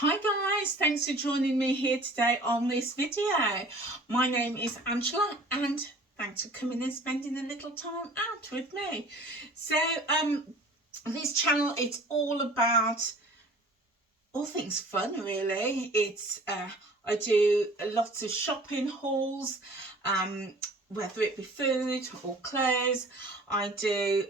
Hi guys, thanks for joining me here today on this video. My name is Angela and thanks for coming and spending a little time out with me. So this channel, it's all about all things fun really. It's I do lots of shopping hauls, whether it be food or clothes. I do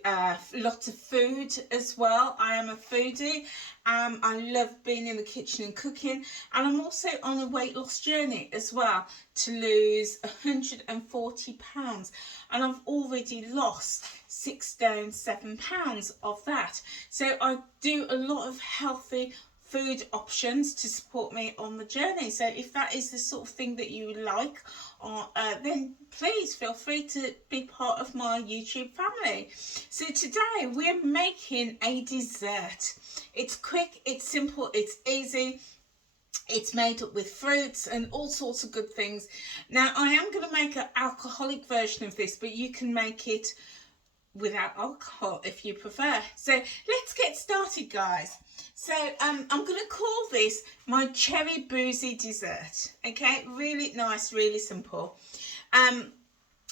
lots of food as well. I am a foodie. I love being in the kitchen and cooking, and I'm also on a weight loss journey as well to lose 140 pounds, and I've already lost 6 stone 7 pounds of that. So I do a lot of healthy food options to support me on the journey. So if that is the sort of thing that you like, then please feel free to be part of my YouTube family. So today we're making a dessert. It's quick, it's simple, it's easy. It's made up with fruits and all sorts of good things. Now I am going to make an alcoholic version of this, but you can make it without alcohol if you prefer. So let's get started, guys. So I'm going to call this my cherry boozy dessert. Okay, really nice, really simple.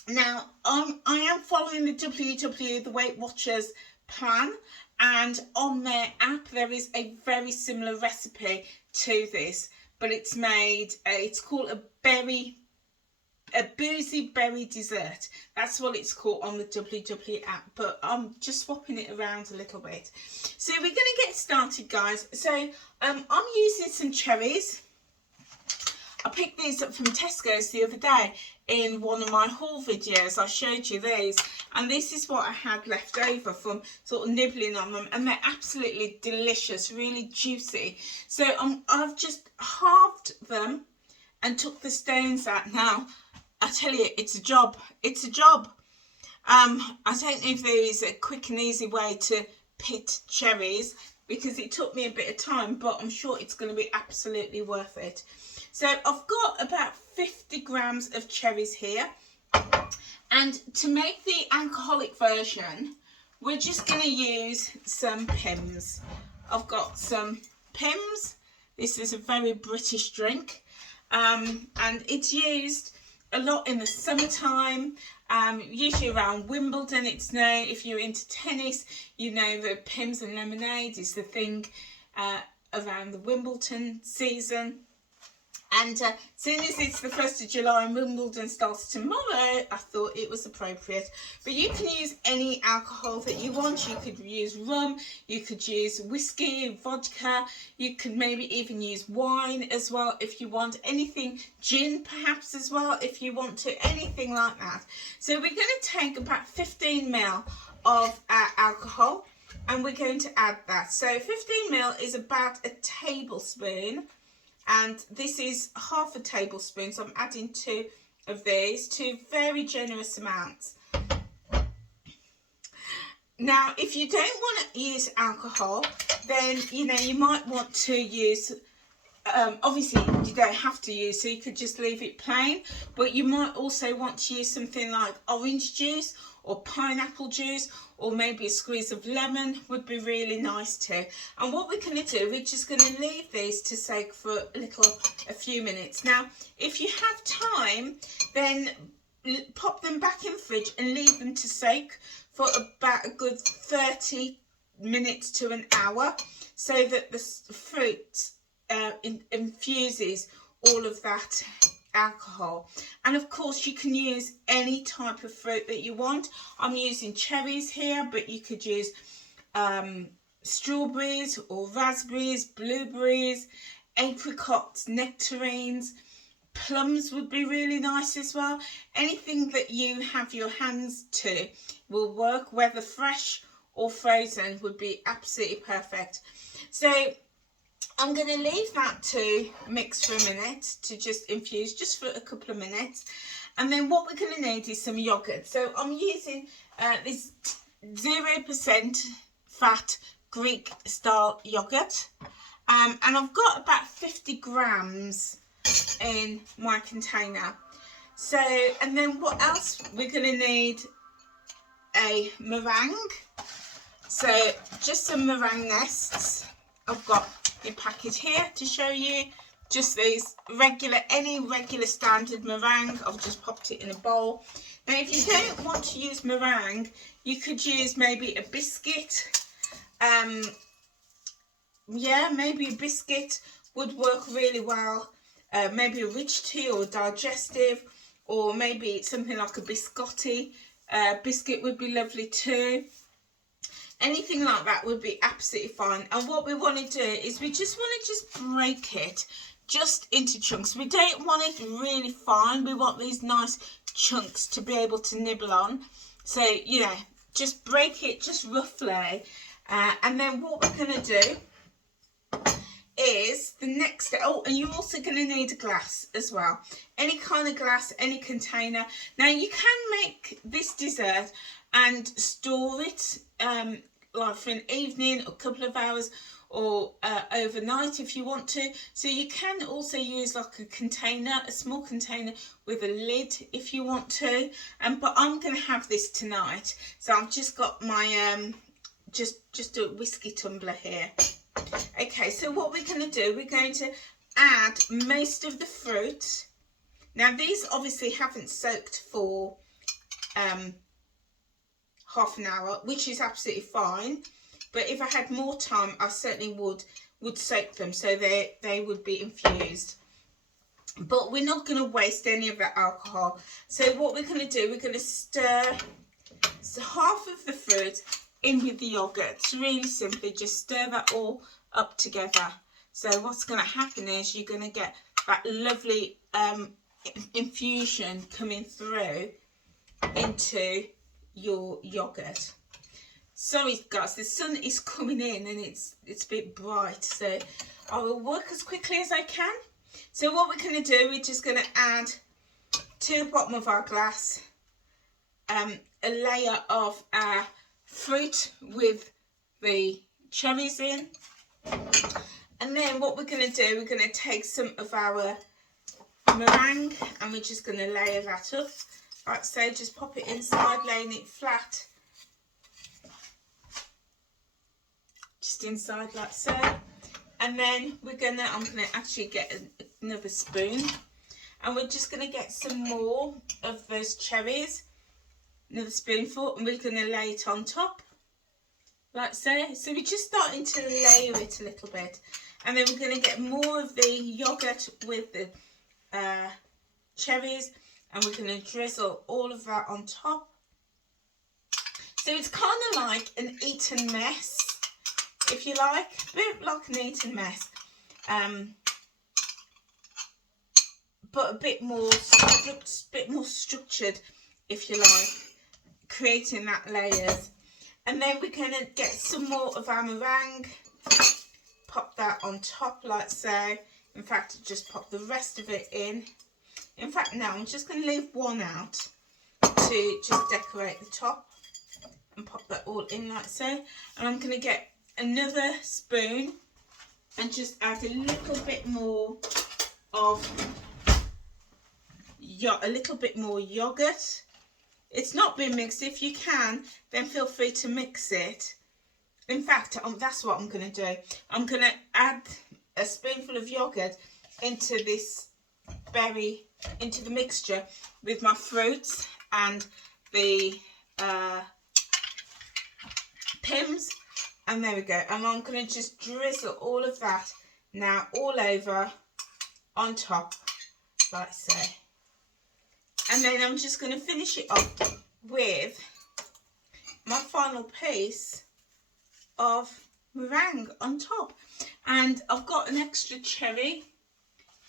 Now I am following the WW, the Weight Watchers plan, and on their app there is a very similar recipe to this, but it's made it's called a boozy berry dessert. That's what it's called on the WW app, but I'm just swapping it around a little bit. So we're going to get started, guys. So I'm using some cherries. I picked these up from Tesco's the other day in one of my haul videos. I showed you these, and this is what I had left over from sort of nibbling on them, and they're absolutely delicious, really juicy. So I've just halved them and took the stones out. Now I tell you, it's a job. It's a job. I don't know if there is a quick and easy way to pit cherries, because it took me a bit of time, but I'm sure it's going to be absolutely worth it. So I've got about 50 grams of cherries here. And to make the alcoholic version, we're just going to use some Pimm's. I've got some Pimm's. This is a very British drink. And it's used a lot in the summertime, usually around Wimbledon. It's known, if you're into tennis, you know that Pimm's and lemonade is the thing around the Wimbledon season. And as soon as it's the 1st of July and Wimbledon starts tomorrow, I thought it was appropriate. But you can use any alcohol that you want. You could use rum, you could use whiskey, vodka, you could maybe even use wine as well if you want. Anything, gin perhaps as well if you want to, anything like that. So we're going to take about 15 ml of alcohol, and we're going to add that. So 15 ml is about a tablespoon. And this is half a tablespoon, so I'm adding 2 of these, 2 very generous amounts. Now, if you don't want to use alcohol, then, you know, you might want to use, obviously you don't have to use, so you could just leave it plain, but you might also want to use something like orange juice or pineapple juice, or maybe a squeeze of lemon would be really nice too. And what we're going to do, we're just going to leave these to soak for a few minutes. Now, if you have time, then pop them back in the fridge and leave them to soak for about a good 30 minutes to an hour, so that the fruit infuses all of that alcohol. And of course you can use any type of fruit that you want. I'm using cherries here, but you could use strawberries or raspberries, blueberries, apricots, nectarines, plums would be really nice as well. Anything that you have your hands to will work, whether fresh or frozen would be absolutely perfect. So I'm going to leave that to mix for a minute, to just infuse just for a couple of minutes. And then what we're going to need is some yogurt. So I'm using this 0% fat Greek style yogurt. And I've got about 50 grams in my container. So, and then what else? We're going to need a meringue. So just some meringue nests. I've got your package here to show you. Just these regular, any regular standard meringue. I've just popped it in a bowl. Now, if you don't want to use meringue, you could use maybe a biscuit. Yeah, maybe a biscuit would work really well. Maybe a rich tea or digestive, or maybe something like a biscotti. Biscuit would be lovely too. Anything like that would be absolutely fine. And what we want to do is we just want to just break it just into chunks. We don't want it really fine. We want these nice chunks to be able to nibble on. So, you know, just break it just roughly. And then what we're going to do is the next step. Oh, and you're also going to need a glass as well. Any kind of glass, any container. Now, you can make this dessert and store it like for an evening, a couple of hours, or overnight if you want to. So you can also use like a container, a small container with a lid if you want to. But I'm going to have this tonight, so I've just got my just a whiskey tumbler here. Okay, so what we're going to do, we're going to add most of the fruit. Now these obviously haven't soaked for half an hour, which is absolutely fine. But if I had more time, I certainly would soak them so they would be infused. But we're not going to waste any of that alcohol. So what we're going to do, we're going to stir half of the fruit in with the yogurt. Really simply, just stir that all up together. So what's going to happen is you're going to get that lovely infusion coming through into your yogurt. Sorry guys, the sun is coming in and it's a bit bright, so I will work as quickly as I can. So what we're going to do, we're just going to add to the bottom of our glass a layer of our fruit with the cherries in. And then what we're going to do, we're going to take some of our meringue and we're just going to layer that up. Like so, just pop it inside, laying it flat. Just inside like so. And then I'm going to actually get another spoon. And we're just going to get some more of those cherries. Another spoonful. And we're going to lay it on top. Like so. So we're just starting to layer it a little bit. And then we're going to get more of the yogurt with the cherries. And we're going to drizzle all of that on top. So it's kind of like an eaten mess, if you like. A bit like an eaten mess. But a bit more structured, if you like. Creating that layers. And then we're going to get some more of our meringue. Pop that on top like so. In fact, just pop the rest of it in. In fact, now I'm just going to leave one out to just decorate the top and pop that all in like so. And I'm going to get another spoon and just add a little bit more of yogurt. It's not been mixed. If you can, then feel free to mix it. In fact, that's what I'm going to do. I'm going to add a spoonful of yogurt into the mixture with my fruits and the pims, and there we go. And I'm going to just drizzle all of that now all over on top like so. And then I'm just going to finish it off with my final piece of meringue on top. And I've got an extra cherry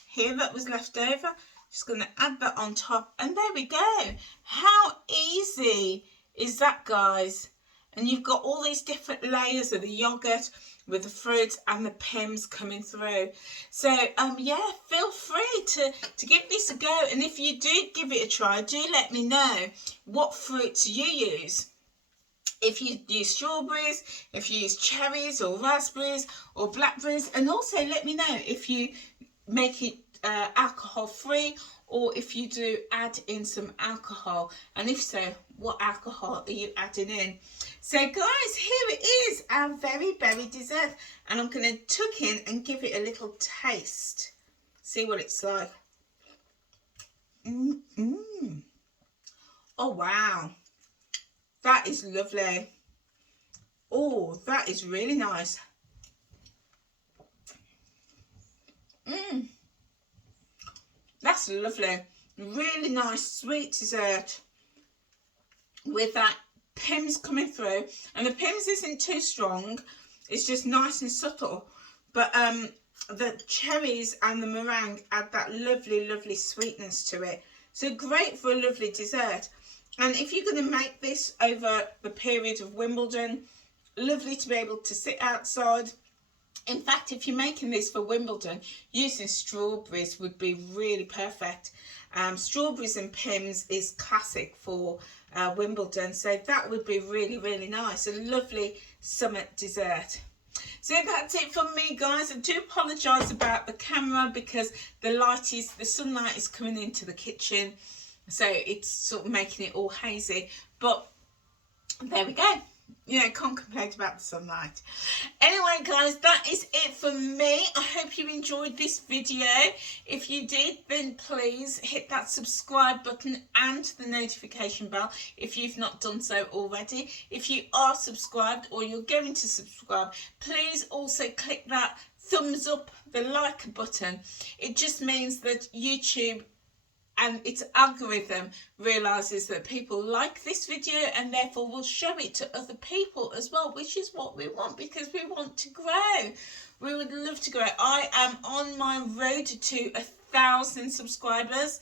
here that was left over. Just going to add that on top, and there we go. How easy is that, guys? And you've got all these different layers of the yogurt with the fruits and the pims coming through. So yeah, feel free to give this a go, and if you do give it a try, do let me know what fruits you use. If you use strawberries, if you use cherries or raspberries or blackberries, and also let me know if you make it alcohol free or if you do add in some alcohol, and if so, what alcohol are you adding in? So guys, here it is, our very berry dessert, and I'm going to tuck in and give it a little taste. See what it's like. Oh wow, that is lovely. Oh, that is really nice. That's lovely. Really nice sweet dessert with that Pimm's coming through, and the Pimm's isn't too strong, it's just nice and subtle, but the cherries and the meringue add that lovely sweetness to it. So great for a lovely dessert. And if you're going to make this over the period of Wimbledon, lovely to be able to sit outside. In fact, if you're making this for Wimbledon, using strawberries would be really perfect. Strawberries and Pimm's is classic for Wimbledon, so that would be really nice. A lovely summer dessert. So that's it from me, guys. I do apologise about the camera because the sunlight is coming into the kitchen, so it's sort of making it all hazy. But there we go. You know, can't complain about the sunlight. Anyway, guys, that is it from me. I hope you enjoyed this video. If you did, then please hit that subscribe button and the notification bell if you've not done so already. If you are subscribed or you're going to subscribe, please also click that thumbs up, the like button. It just means that YouTube and its algorithm realises that people like this video and therefore will show it to other people as well, which is what we want, because we want to grow. We would love to grow. I am on my road to 1,000 subscribers.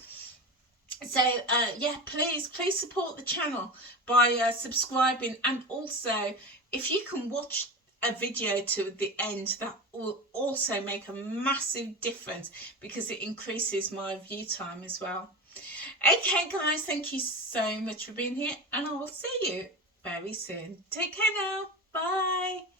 So yeah, please support the channel by subscribing, and also if you can watch a video to the end, that will also make a massive difference because it increases my view time as well. Okay guys, thank you so much for being here, and I will see you very soon. Take care now. Bye.